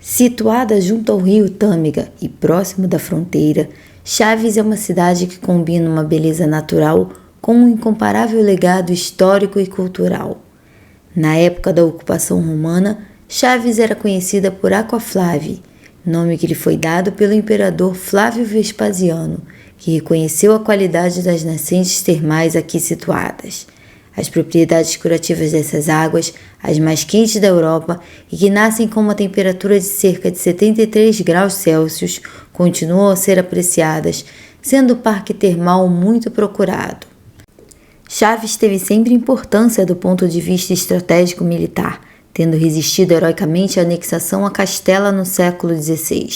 Situada junto ao rio Tâmega e próximo da fronteira, Chaves é uma cidade que combina uma beleza natural com um incomparável legado histórico e cultural. Na época da ocupação romana, Chaves era conhecida por Aqua Flavia, nome que lhe foi dado pelo imperador Flávio Vespasiano, que reconheceu a qualidade das nascentes termais aqui situadas. As propriedades curativas dessas águas, as mais quentes da Europa e que nascem com uma temperatura de cerca de 73 graus Celsius, continuam a ser apreciadas, sendo o parque termal muito procurado. Chaves teve sempre importância do ponto de vista estratégico militar, tendo resistido heroicamente à anexação a Castela no século XVI.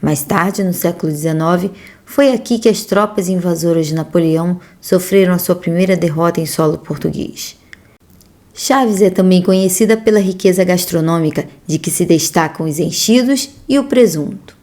Mais tarde, no século XIX, foi aqui que as tropas invasoras de Napoleão sofreram a sua primeira derrota em solo português. Chaves é também conhecida pela riqueza gastronômica, de que se destacam os enchidos e o presunto.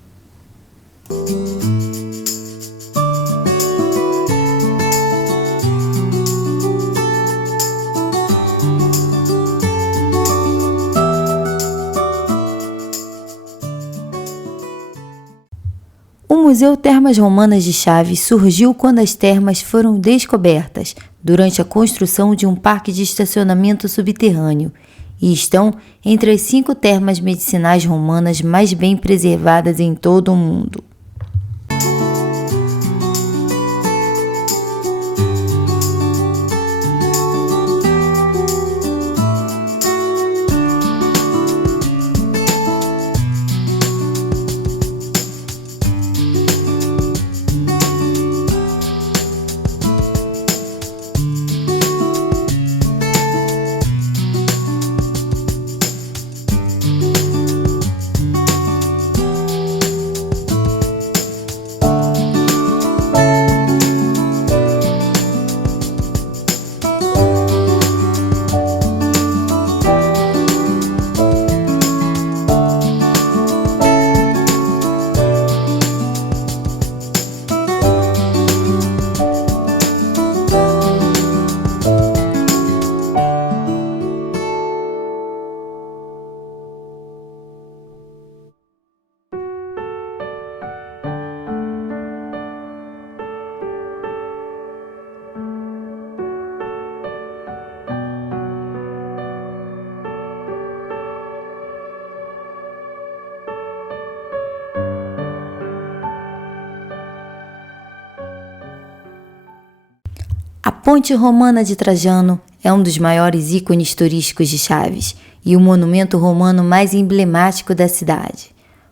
O Museu Termas Romanas de Chaves surgiu quando as termas foram descobertas durante a construção de um parque de estacionamento subterrâneo e estão entre as 5 termas medicinais romanas mais bem preservadas em todo o mundo. A Ponte Romana de Trajano é um dos maiores ícones turísticos de Chaves e o monumento romano mais emblemático da cidade.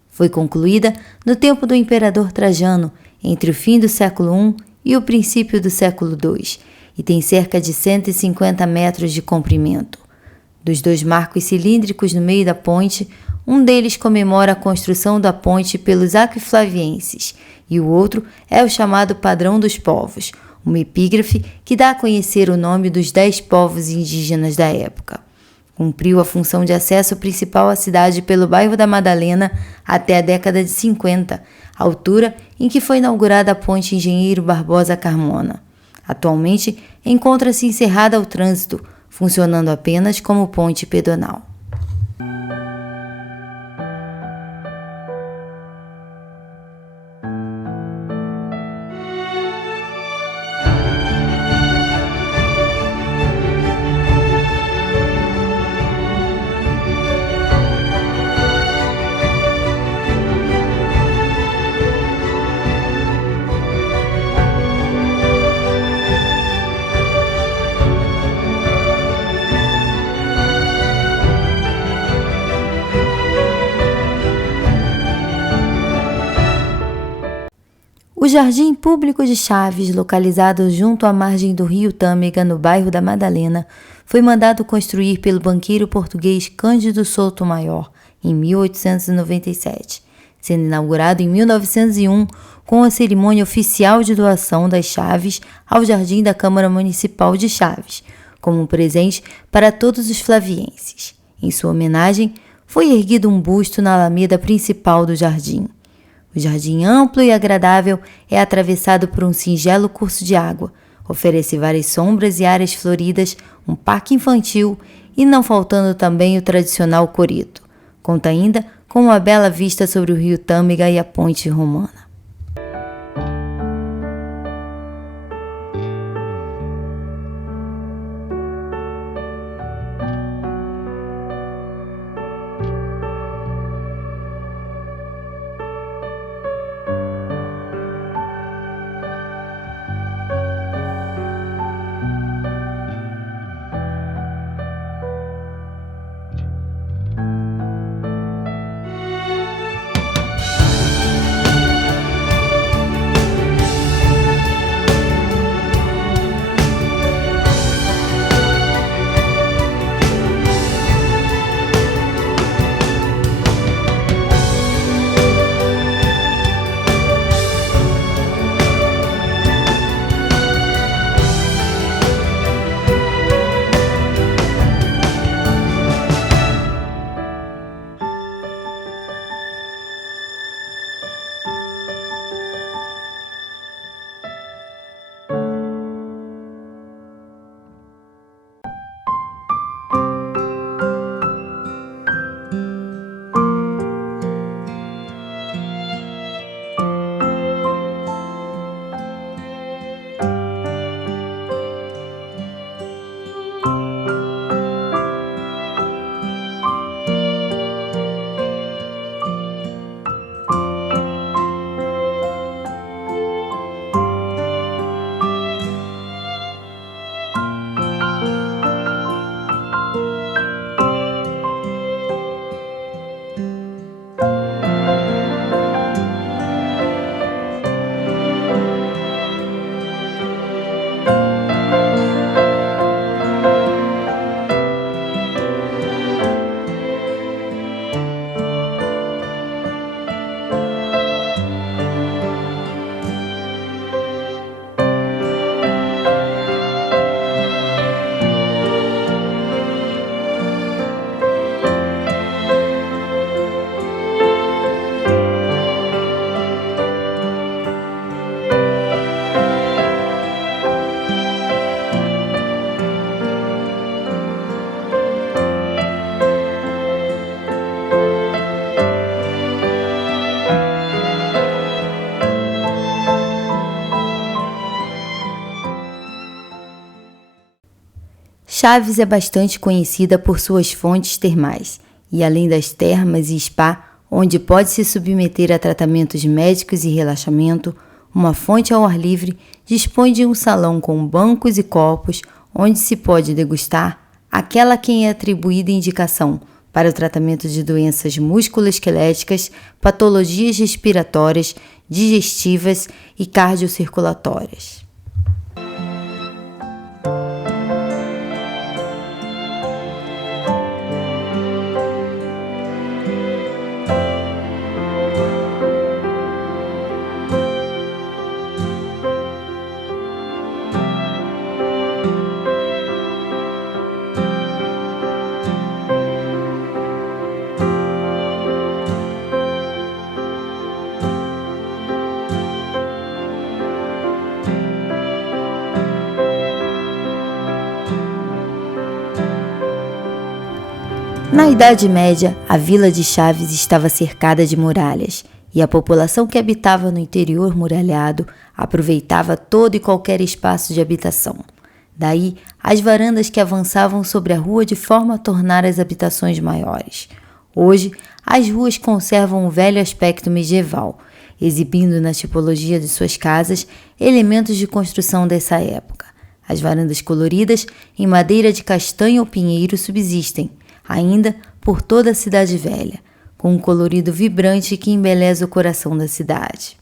Foi concluída no tempo do imperador Trajano, entre o fim do século I e o princípio do século II, e tem cerca de 150 metros de comprimento. Dos 2 marcos cilíndricos no meio da ponte, um deles comemora a construção da ponte pelos aquiflavienses e o outro é o chamado Padrão dos Povos, uma epígrafe que dá a conhecer o nome dos 10 povos indígenas da época. Cumpriu a função de acesso principal à cidade pelo bairro da Madalena até a década de 50, altura em que foi inaugurada a ponte Engenheiro Barbosa Carmona. Atualmente, encontra-se encerrada ao trânsito, funcionando apenas como ponte pedonal. O Jardim Público de Chaves, localizado junto à margem do rio Tâmega, no bairro da Madalena, foi mandado construir pelo banqueiro português Cândido Souto-Maior, em 1897, sendo inaugurado em 1901 com a cerimônia oficial de doação das chaves ao Jardim da Câmara Municipal de Chaves, como um presente para todos os flavienses. Em sua homenagem, foi erguido um busto na alameda principal do jardim. O jardim amplo e agradável é atravessado por um singelo curso de água, oferece várias sombras e áreas floridas, um parque infantil e não faltando também o tradicional coreto. Conta ainda com uma bela vista sobre o rio Tâmega e a ponte romana. Chaves é bastante conhecida por suas fontes termais, e além das termas e spa, onde pode se submeter a tratamentos médicos e relaxamento, uma fonte ao ar livre dispõe de um salão com bancos e copos, onde se pode degustar aquela a quem é atribuída indicação para o tratamento de doenças musculoesqueléticas, patologias respiratórias, digestivas e cardiocirculatórias. Na Idade Média, a vila de Chaves estava cercada de muralhas, e a população que habitava no interior muralhado aproveitava todo e qualquer espaço de habitação. Daí, as varandas que avançavam sobre a rua de forma a tornar as habitações maiores. Hoje, as ruas conservam um velho aspecto medieval, exibindo na tipologia de suas casas elementos de construção dessa época. As varandas coloridas, em madeira de castanho ou pinheiro, subsistem, ainda por toda a cidade velha, com um colorido vibrante que embeleza o coração da cidade.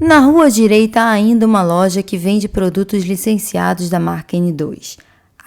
Na rua direita há ainda uma loja que vende produtos licenciados da marca N2.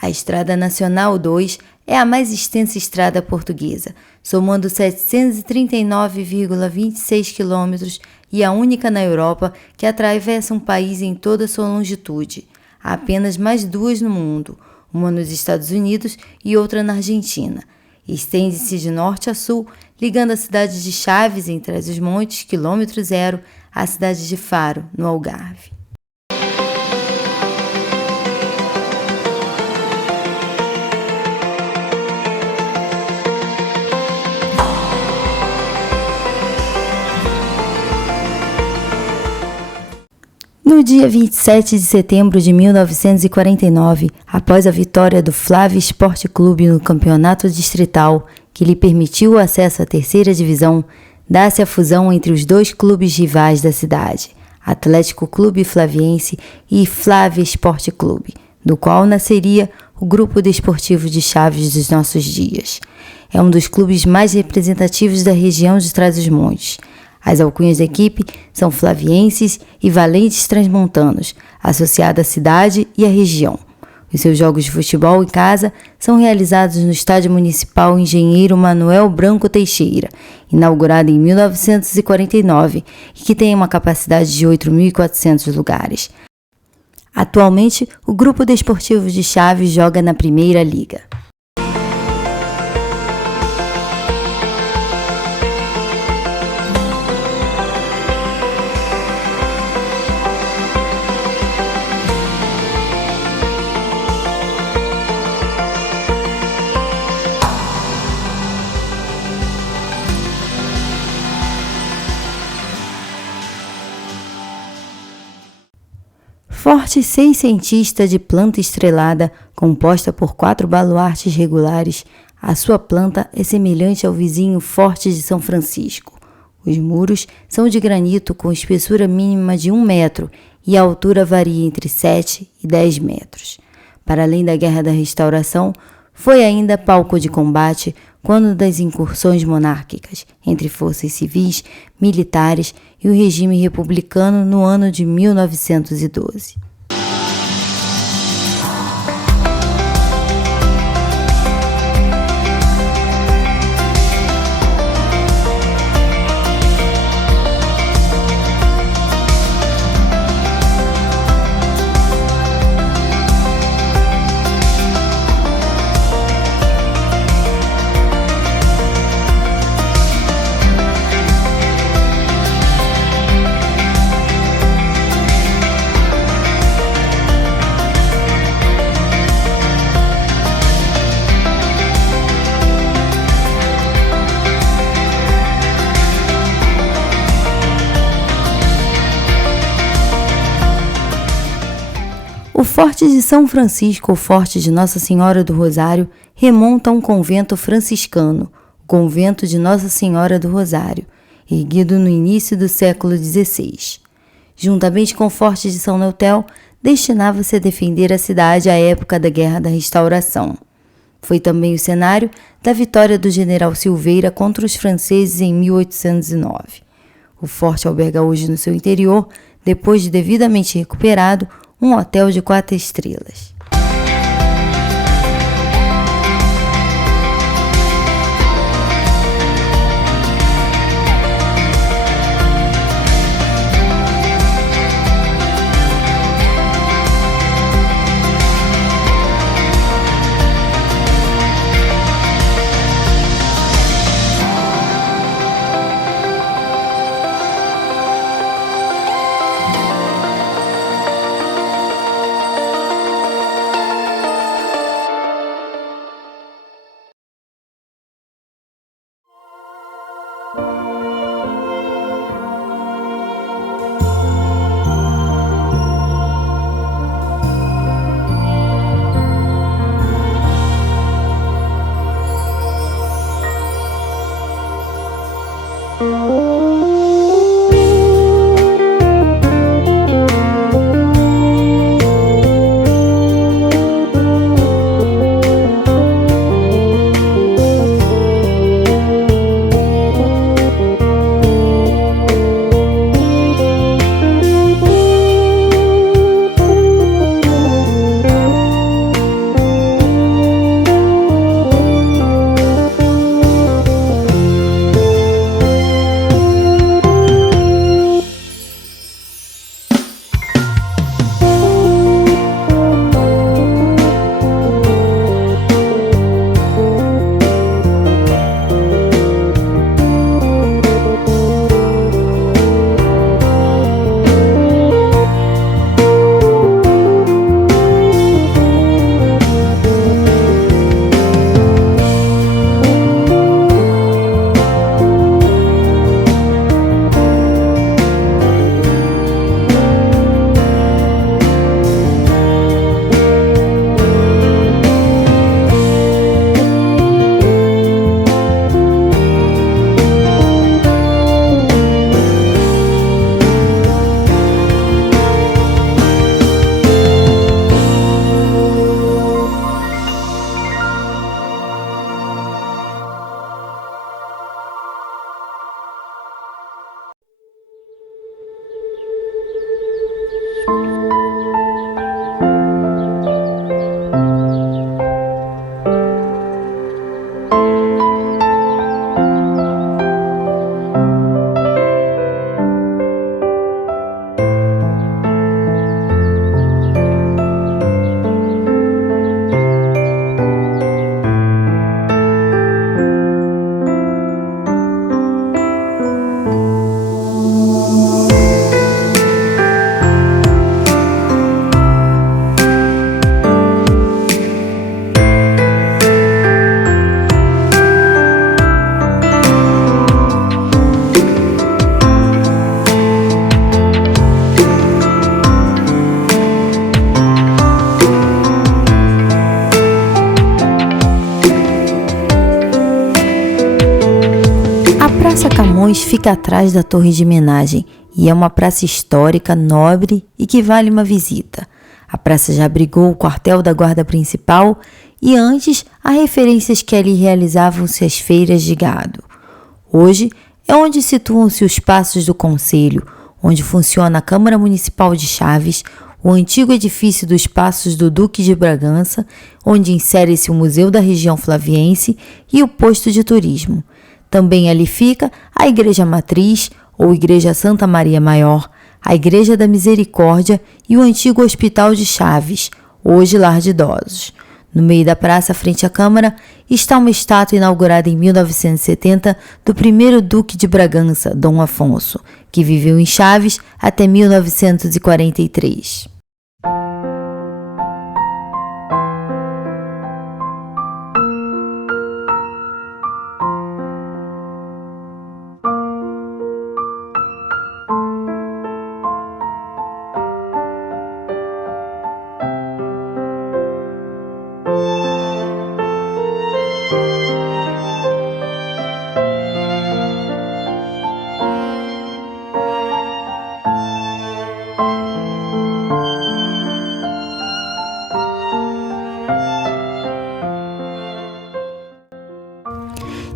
A Estrada Nacional 2 É a mais extensa estrada portuguesa, somando 739,26 quilômetros e a única na Europa que atravessa um país em toda sua longitude. Há apenas mais duas no mundo, uma nos Estados Unidos e outra na Argentina. Estende-se de norte a sul, ligando a cidade de Chaves, em Trás-os-Montes, quilômetro zero, à cidade de Faro, no Algarve. No dia 27 de setembro de 1949, após a vitória do Flávio Esporte Clube no campeonato distrital, que lhe permitiu o acesso à terceira divisão, dá-se a fusão entre os dois clubes rivais da cidade, Atlético Clube Flaviense e Flávia Esporte Clube, do qual nasceria o Grupo Desportivo de Chaves dos nossos dias. É um dos clubes mais representativos da região de Trás-os-Montes. As alcunhas da equipe são flavienses e valentes transmontanos, associados à cidade e à região. Os seus jogos de futebol em casa são realizados no Estádio Municipal Engenheiro Manuel Branco Teixeira, inaugurado em 1949 e que tem uma capacidade de 8.400 lugares. Atualmente, o Grupo Desportivo de Chaves joga na Primeira Liga. Forte seiscentista de planta estrelada, composta por 4 baluartes regulares, a sua planta é semelhante ao vizinho Forte de São Francisco. Os muros são de granito com espessura mínima de 1 metro e a altura varia entre 7 e 10 metros. Para além da Guerra da Restauração, foi ainda palco de combate quando das incursões monárquicas entre forças civis, militares e o regime republicano no ano de 1912. O Forte de São Francisco, ou Forte de Nossa Senhora do Rosário, remonta a um convento franciscano, o Convento de Nossa Senhora do Rosário, erguido no início do século XVI. Juntamente com o Forte de São Neutel, destinava-se a defender a cidade à época da Guerra da Restauração. Foi também o cenário da vitória do general Silveira contra os franceses em 1809. O forte alberga hoje no seu interior, depois de devidamente recuperado, um hotel de 4 estrelas. Praça Camões fica atrás da Torre de Homenagem e é uma praça histórica, nobre e que vale uma visita. A praça já abrigou o quartel da Guarda Principal e antes há referências que ali realizavam-se as feiras de gado. Hoje é onde situam-se os passos do Conselho, onde funciona a Câmara Municipal de Chaves, o antigo edifício dos Passos do Duque de Bragança, onde insere-se o Museu da Região Flaviense e o posto de turismo. Também ali fica a Igreja Matriz, ou Igreja Santa Maria Maior, a Igreja da Misericórdia e o antigo Hospital de Chaves, hoje lar de idosos. No meio da praça, frente à Câmara, está uma estátua inaugurada em 1970 do primeiro Duque de Bragança, Dom Afonso, que viveu em Chaves até 1943.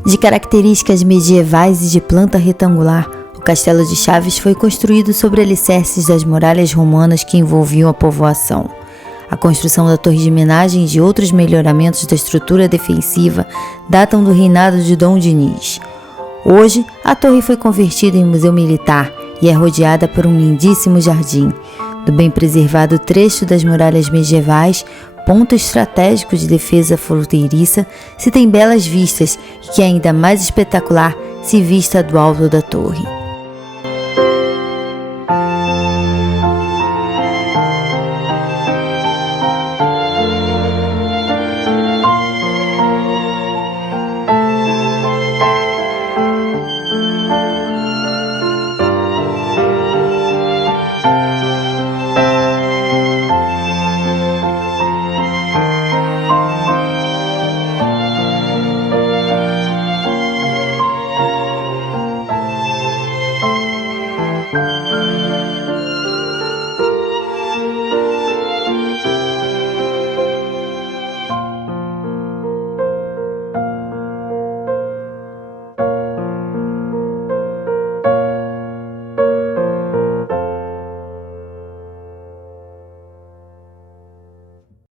De características medievais e de planta retangular, o Castelo de Chaves foi construído sobre alicerces das muralhas romanas que envolviam a povoação. A construção da Torre de Homenagem e de outros melhoramentos da estrutura defensiva datam do reinado de Dom Dinis. Hoje, a torre foi convertida em museu militar e é rodeada por um lindíssimo jardim. Do bem preservado trecho das muralhas medievais, ponto estratégico de defesa fronteiriça, se tem belas vistas e que é ainda mais espetacular se vista do alto da torre.